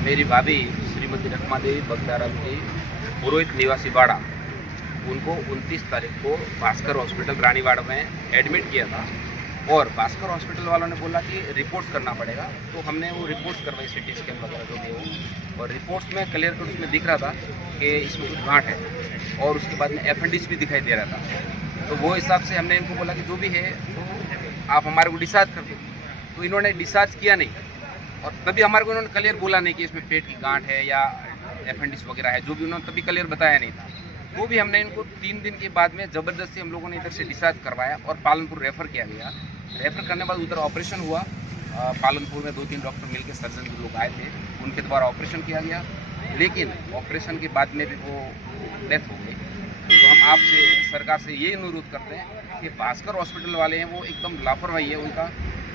मेरी भाभी श्रीमती रखमा देवी बगदाराम की पुरोहित निवासी बाड़ा, उनको 29 तारीख को भास्कर हॉस्पिटल रानीवाड़ा में एडमिट किया था और भास्कर हॉस्पिटल वालों ने बोला कि रिपोर्ट्स करना पड़ेगा। तो हमने वो रिपोर्ट्स करवाई, सिटी स्कैन वगैरह जो भी वो, और रिपोर्ट्स में क्लियर कट उसमें दिख रहा था कि इसमें कुछ गांठ है और उसके बाद में एपेंडिक्स भी दिखाई दे रहा था। तो वो हिसाब से हमने इनको बोला कि जो भी है तो आप हमारे को डिस्चार्ज कर दो। तो इन्होंने डिस्चार्ज किया नहीं और तभी हमारे को इन्होंने क्लियर बोला नहीं कि इसमें पेट की गांठ है या एपेंडिक्स वगैरह है, जो भी उन्होंने तभी क्लियर बताया नहीं था। वो भी हमने इनको 3 दिन के बाद में ज़बरदस्ती हम लोगों ने इधर से डिस्चार्ज करवाया और पालनपुर रेफ़र किया गया। रेफ़र करने के बाद उधर ऑपरेशन हुआ। पालनपुर में 2-3 डॉक्टर मिलकर सर्जन लोग आए थे, उनके द्वारा ऑपरेशन किया गया, लेकिन ऑपरेशन के बाद में भी वो डेथ हो गई। तो हम आपसे, सरकार से ये अनुरोध करते हैं कि भास्कर हॉस्पिटल वाले हैं वो एकदम लापरवाही है उनका।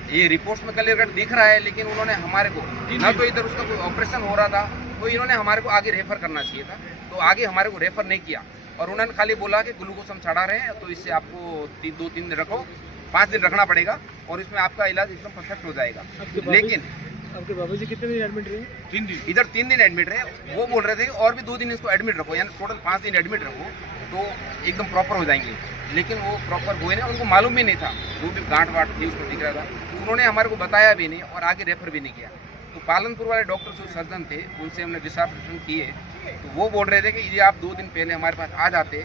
ये रिपोर्ट्स में क्लियर कट दिख रहा है, लेकिन उन्होंने हमारे को ना तो इधर उसका कोई ऑपरेशन हो रहा था, तो इन्होंने हमारे को आगे रेफ़र करना चाहिए था, तो आगे हमारे को रेफ़र नहीं किया और उन्होंने खाली बोला कि ग्लूकोज हम चढ़ा रहे हैं तो इससे आपको 2-3 दिन रखो, 5 दिन रखना पड़ेगा और इसमें आपका इलाज एकदम परफेक्ट हो जाएगा। लेकिन आपके बाबा जी कितने दिन एडमिट रहे? 3 दिन। इधर 3 दिन एडमिट रहे, वो बोल रहे थे और भी 2 दिन इसको एडमिट रखो, यानी टोटल 5 दिन एडमिट रखो तो एकदम प्रॉपर हो जाएंगे। लेकिन वो प्रॉपर हुए नहीं, उनको मालूम भी नहीं था, जो भी गांठ वाट थी उसमें दिख रहा था, उन्होंने हमारे को बताया भी नहीं और आगे रेफर भी नहीं किया। तो पालनपुर वाले डॉक्टर जो सर्जन थे उनसे हमने डिस्कशन किए, तो वो बोल रहे थे कि यदि आप 2 दिन पहले हमारे पास आ जाते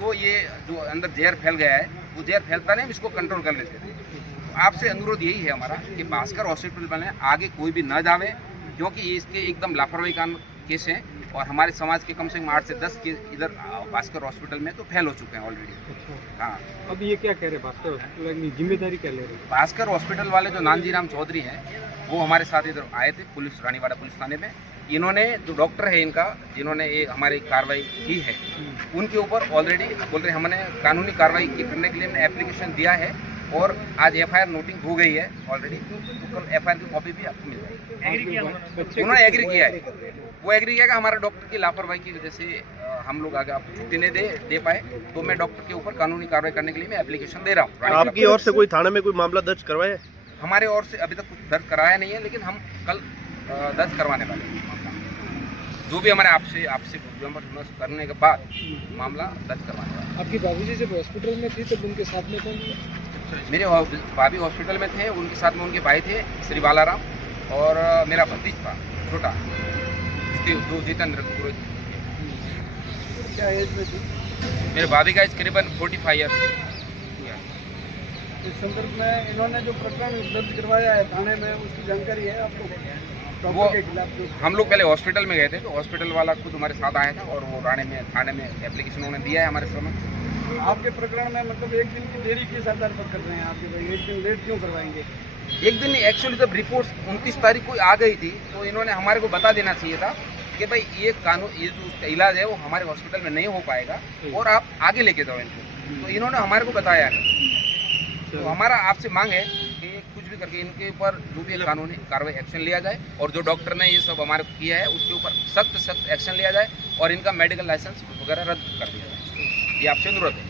तो ये जो अंदर जहर फैल गया है वो जहर फैलता नहीं, हम इसको कंट्रोल कर लेते थे। तो आपसे अनुरोध यही है हमारा कि भास्कर हॉस्पिटल में आगे कोई भी न जावे, क्योंकि ये इसके एकदम लापरवाही का केस हैं और हमारे समाज के कम से कम 8 से 10 केस इधर भास्कर हॉस्पिटल में तो फैल हो चुके हैं ऑलरेडी। हाँ, अब ये क्या कह रहे हैं, भास्कर हॉस्पिटल की जिम्मेदारी क्या ले रहे हैं? भास्कर हॉस्पिटल वाले जो नानजीराम चौधरी हैं वो हमारे साथ इधर आए थे पुलिस रानीवाड़ा पुलिस थाने में। इन्होंने जो डॉक्टर है इनका, जिन्होंने ये हमारी कार्रवाई की है, उनके ऊपर ऑलरेडी बोल रहे हमने कानूनी कार्रवाई करने के लिए हमने एप्लीकेशन दिया है और आज एफआईआर नोटिंग हो गई है ऑलरेडी। तो कल एफआईआर की कॉपी भी आपको मिल जाएगी। उन्होंने एग्री किया है, वो एग्री किया कि हमारे डॉक्टर की लापरवाही की वजह से हम लोग आगे आपको छुट्टी नहीं दे पाए, तो मैं डॉक्टर के ऊपर कानूनी कार्रवाई करने के लिए मैं एप्लीकेशन दे रहा हूँ। आपकी ओर से कोई थाने में कोई मामला दर्ज करवाया? हमारे ओर से अभी तक कुछ दर्ज कराया नहीं है, लेकिन हम कल दर्ज करवाने वाले हैं मामला। जो भी हमारे आपसे करने के बाद मामला दर्ज करवाने वाले हैं। आपकी बाबूजी जब हॉस्पिटल में थी तब उनके साथ में कौन थे? मेरे भाभी हॉस्पिटल में थे, उनके साथ में उनके भाई थे श्री बालाराम और मेरा भतीज था छोटा, जो जितेंद्र पुरोहित। क्या एज में थी? मेरे भाभी का एज करीबन 45 ईयर्स। इस संदर्भ में इन्होंने जो प्रकरण दर्ज करवाया है थाने में, उसकी जानकारी है आपको? वो के खिलाफ जो हम लोग पहले हॉस्पिटल में गए थे, तो हॉस्पिटल वाला खुद हमारे साथ आया था और वो थाने में एप्लीकेशन उन्होंने दिया है हमारे समझ। आपके प्रकरण में मतलब एक दिन की देरी किस आधार पर कर रहे हैं आपके भाई? एक दिन लेट क्यों करवाएंगे? एक दिन एक्चुअली जब रिपोर्ट्स 29 तारीख को आ गई थी तो इन्होंने हमारे को बता देना चाहिए था कि भाई ये जो उसका इलाज है वो हमारे हॉस्पिटल में नहीं हो पाएगा और आप आगे लेके जाओ इनको। तो इन्होंने हमारे को बताया है। तो हमारा आपसे मांग है कि कुछ भी करके इनके ऊपर जो भी कानूनी कार्रवाई एक्शन लिया जाए और जो डॉक्टर ने ये सब हमारे को किया है उसके ऊपर सख्त एक्शन लिया जाए और इनका मेडिकल लाइसेंस वगैरह रद्द कर दिया जाए। ये आपसे अनुरोध है।